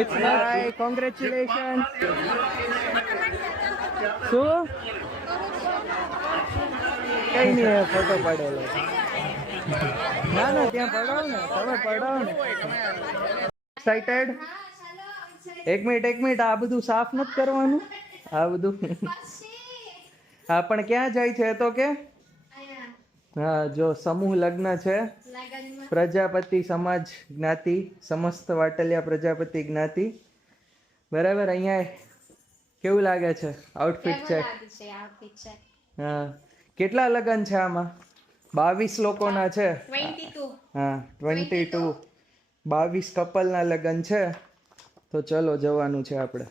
It's my congratulations. શું કઈ નહીં ફોટો પાડેલો. ના ના ત્યાં પડાવો ને, તમે પડાવો ને. એક્સાઇટેડ? એક મિનિટ આ બધું સાફ નથી કરવાનું આ બધું. હા પણ ક્યાં જાય છે તો કે? હા જો સમૂહ લગ્ન છે, પ્રજાપતિ સમાજ જ્ઞાતિ, સમસ્ત વાટલિયા પ્રજાપતિ જ્ઞાતિ. બરાબર. અહીંયા કેવું લાગે છે? આઉટફિટ છે. હા કેટલા લગ્ન છે આમાં? 22 લોકોના છે. હા 22 કપલના લગ્ન છે. તો ચલો જવાનું છે આપણે.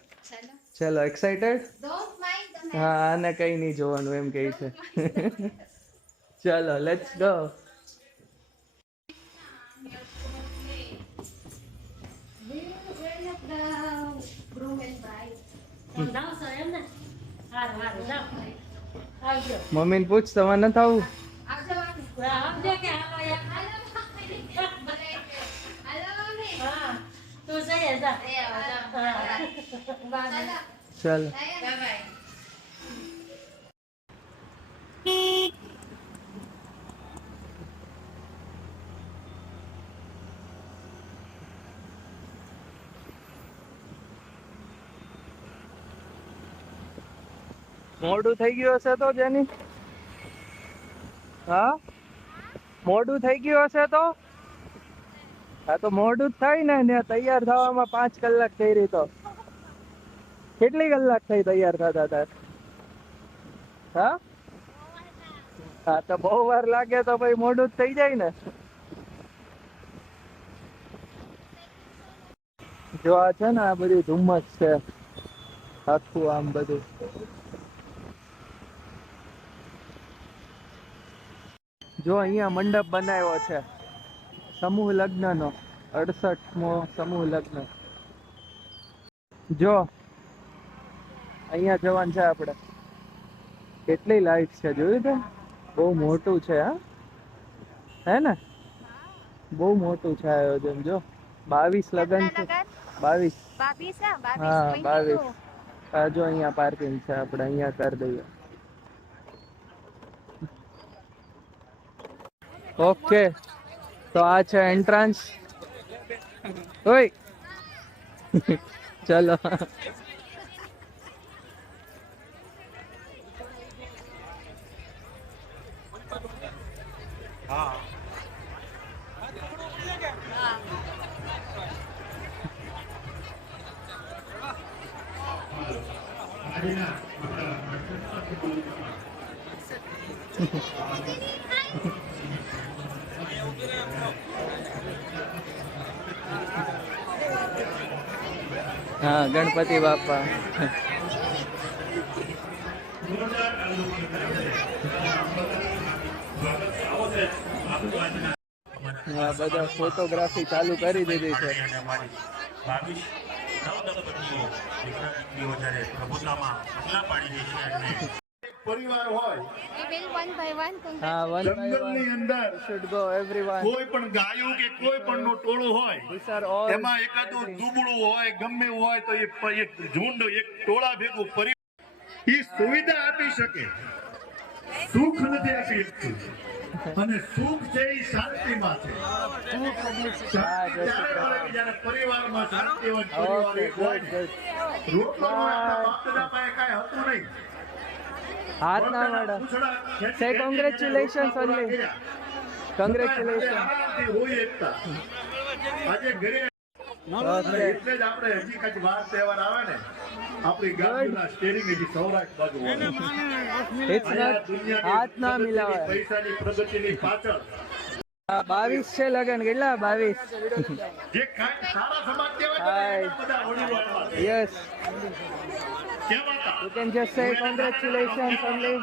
ચલો એક્સાઇટેડ? હા આને કઈ નહીં જોવાનું એમ કહે છે. ચલો લેટ્સ ગો. મમ્મીને પૂછ તમારે નથી આવું? ચાલો મોડું થઈ ગયું હશે તો જેની? હા મોડું થઈ ગયું હશે તો? હા તો મોડું જ થાય ને, તૈયાર થવામાં 5 કલાક થઈ રહી. તો કેટલી કલાક થઈ તૈયાર થતા તાર? હા હા તો બહુ વાર લાગે તો ભાઈ મોડું જ થઈ જાય ને. જો આ છે ને આ બધી ધુમ્મસ છે આખું આમ બધું. જો અહીંયા મંડપ બનાવ્યો છે સમૂહ લગ્નનો, 68મો સમૂહ લગ્ન. જો અહીંયા જવાનું છે આપણે. કેટલી લાઈટ છે જોયું તે? બહુ મોટું છે. હા હે ને બહુ મોટું છે આયોજન. જો 22 લગ્ન છે. 22. હા 22. આ જો અહીંયા પાર્કિંગ છે, આપણે અહીંયા કરી દઈએ. ઓકે તો આ છે એન્ટ્રન્સ. ઓય ચલો હા ગણપતિ બાપા. હા બધા ફોટોગ્રાફી ચાલુ કરી દીધી છે. પરિવાર હોય હા જંગલની અંદર should go everyone. કોઈ પણ ગાયું કે કોઈ પણ નું ટોળું હોય, These are all એમાં એકાદું દુબળું હોય ગમે હોય તો એ એક ઝુંડ એક ટોળા ભેગું પરિવાર એ સુવિધા આપી શકે. સુખ નથી આપી શકતું અને સુખ છે એ શાંતિમાં છે. જ્યારે પરિવારમાં શાંતિ હોય, પરિવાર એક હોય, રોટલો આપણા બાપ દાદા પાસે કાંઈ હતું નહીં. હાથ ના મળે. Say congratulations only. Congratulations. આજે ઘરે એટલે જ આપણે હજી કઈ વાર તહેવાર આવે ને આપણી ગાડીના સ્ટીયરિંગ હજી સૌરાષ્ટ્ર બાજુ હોય. It's not હાથ ના મિલાવાય. પૈસાની પ્રગતિની પાછળ 22 છે લગન. કેટલા? 22. જે કાંઈ સારા સમાજ કહેવાય બધા વડીલો આવ્યા. Yes. કેમ હતા? You can just say congratulations only.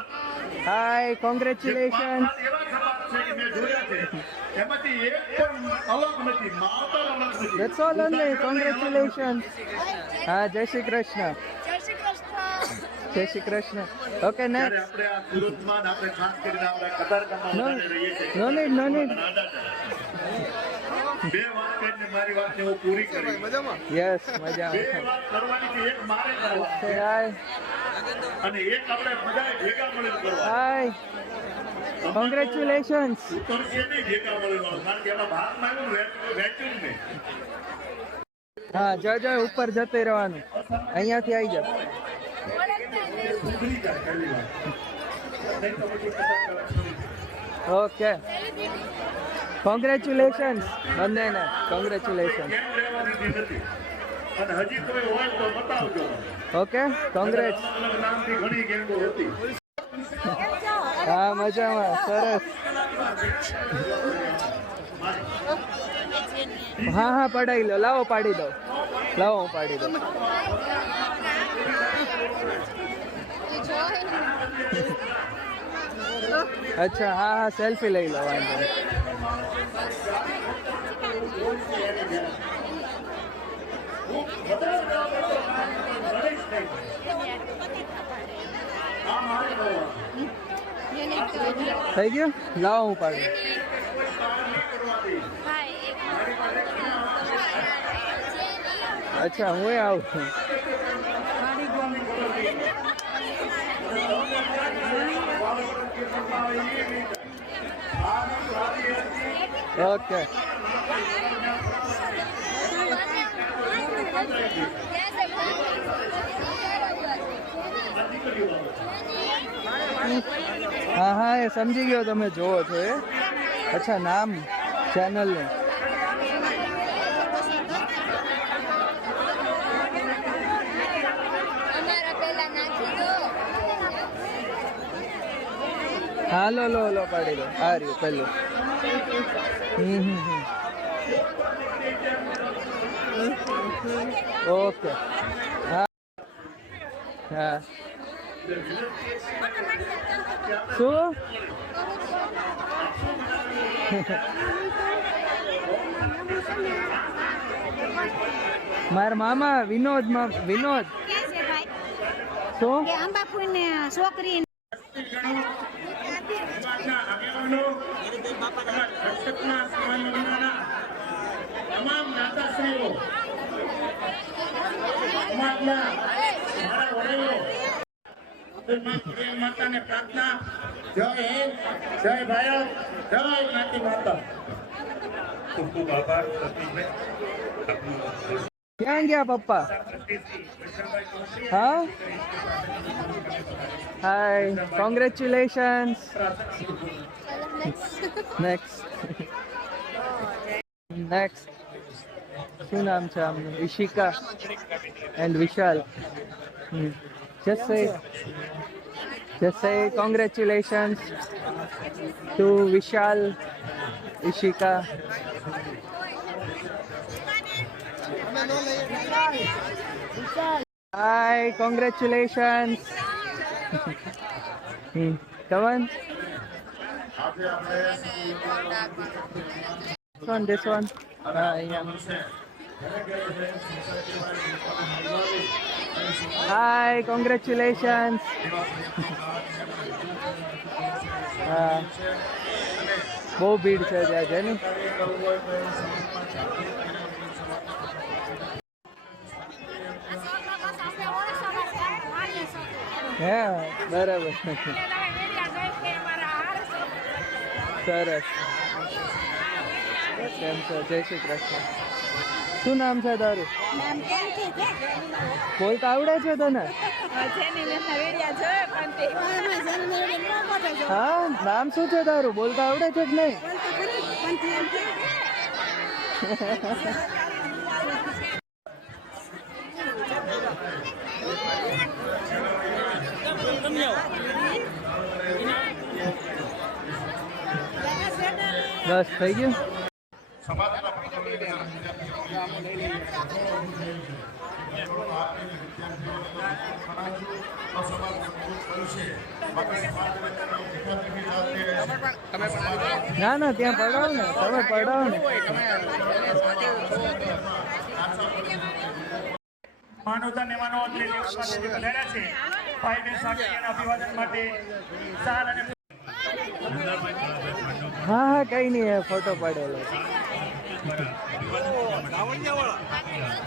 Hi, congratulations. એવા સમાજ છે કે મેં જોયા છે એમાંથી એક પણ અલગ નથી, માવતર અલગ નથી. That's all only. Congratulations. હા જય શ્રી કૃષ્ણ. જય શ્રી કૃષ્ણ. Okay, next. આપણે આ સુરતમાં આપણે ખાસ કરીને આપણે કતારગામમાં No, વધારે રહીએ છીએ. no need, no need. બે વાત કરીને મારી વાતને હું પૂરી કરી. યસ મજા બે વાત કરવાની છે, એક મારે કરવાની છે હાય અને એક આપણે બધાએ ભેગા મળીને કરવાની. હાય કોંગ્રેચ્યુલેશન્સ. ઉતરશે નહીં ભેગા મળીને, કારણ કે એમાં ભાગ માંગ્યું ને વેચ્યું ને. હા જય ઉપર જતું રહેવાનું, અહીંયાથી આવી જાવ. સુધરી જાય પહેલી વાર. નહીં તો પછી કથા કરવા છોડી દે. ઓકે કોંગ્રેચ્યુલેશન્સ બંનેને, કોંગ્રેચ્યુલેશન્સ. કેમ રહેવા દીધી નથી અને હજી કોઈ હોય તો બતાવજો. Okay congrats. અલગ અલગ નામથી ઘણી ગેંગો હતી. હા મજામાં, સરસ. હા હા પડાવી લો, લાવો પાડી દો, લાવો હું પાડી દઉં. અચ્છા હા હા સેલ્ફી લઈ લો, વાંધો નહીં. થઈ ગયું, લાવો હું પાડું. અચ્છા હું આવું છું. ઓકે હા હા એ સમજી ગયો, તમે જોવો છો એ. અચ્છા નામ ચેનલનું. હા લો લો લો પાડી દો, આ રહ્યું પેલું. ઓકે હા હા શું મારા મામા વિનોદ વિનોદ શું અંબાપુરને છોકરી તમામ દાતાશ્રીઓ, સમાજના મારા વડીલો, માતાને પ્રાર્થના. જય હિન્દ, જય ભારત, જય જ્ઞાતિ માતા. ખૂબ ખૂબ આભાર સતીશભાઈ. ક્યાં ગયા પપ્પા? હા હાય કોંગ્રેચ્યુલેશન્સ. નેક્સ્ટ નેક્સ્ટ શું નામ છે આમનું? Ishika and Vishal. just say congratulations to Vishal, Ishika. Hi, congratulations. Come on. This one. Yeah. Hi, congratulations. બહુ ભીડ છે ત્યાં છે ને. હા બરાબર સરસ. કેમ છો? જય શ્રી કૃષ્ણ. શું નામ છે તારું? બોલતા આવડે છે તને? હા નામ શું છે તારું? બોલતા આવડે છે કે નહીં? બસ થઈ ગયું. ના ના ત્યાં પડાવો ને, તમે પડાવો ને. માનવતા ને માનવ પધાર્યા છે. ભાઈને સાક્ષી અને અભિવાદન માટે સાલ અને હા હા કઈ નહીં, ફોટો પાડેલો.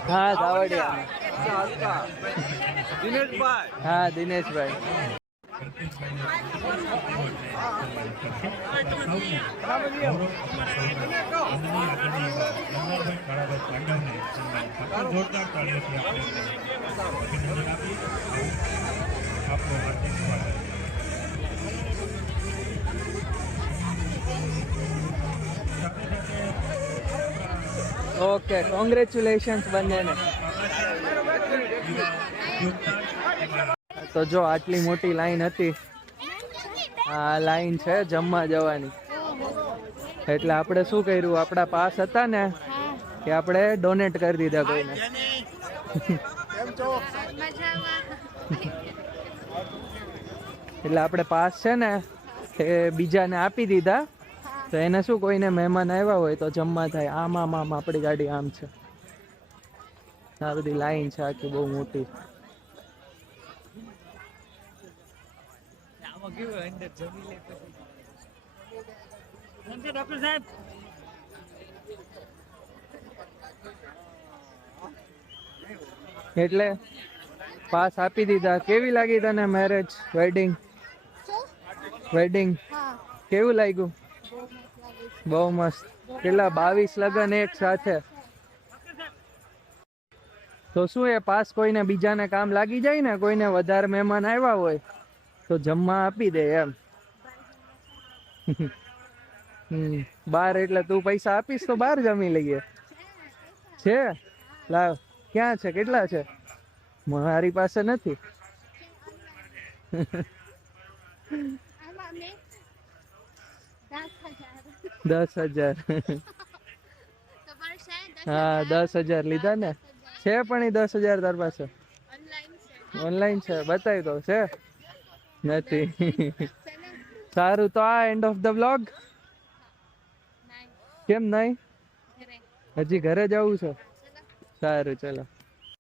હા ધાવડિયા હા દિનેશભાઈ જોરદાર તાળીઓથી આપણે અભિનંદન આપી આપનું હાર્દિક સ્વાગત. ઓકે કોંગ્રેચ્યુલેશન્સ બંનેને. તો જો આટલી મોટી લાઈન હતી, આ લાઈન છે જમવા જવાની. એટલે આપણે શું કર્યું, આપણા પાસ હતા ને કે આપણે ડોનેટ કરી દીધા કોઈને. એટલે આપણે પાસ છે ને એ બીજાને આપી દીધા. તો એને શું, કોઈને મહેમાન આવ્યા હોય તો જમવા થાય. આમ આમ આમ આપણી ગાડી આમ છે. આ બધી લાઈન છે આખી બહુ મોટી. ડોક્ટર સાહેબ એટલે પાસ આપી દીધા. કેવી લાગી તને મેરેજ, વેડિંગ? વેડિંગ કેવું લાગ્યું? બહુ મસ્ત. કેટલા 22 લગ્ન એક સાથે. તો શું એ પાસ કોઈને બીજાને કામ લાગી જાય ને, કોઈને વધારે મહેમાન આવ્યા હોય તો જમવા આપી દે એમ. બાર એટલે તું પૈસા આપીશ તો બાર જમી લઈએ. છે લાવ, ક્યાં છે, કેટલા છે? મારી પાસે નથી. 10,000. હા 10,000 લીધા ને. છે પણ એ 10,000 તાર પાસે ઓનલાઈન છે? બતાવી દો. છે નથી. સારું, તો આ એન્ડ ઓફ ધ વ્લોગ. કેમ નહીં? હજી ઘરે જવું છે? સારું ચલો.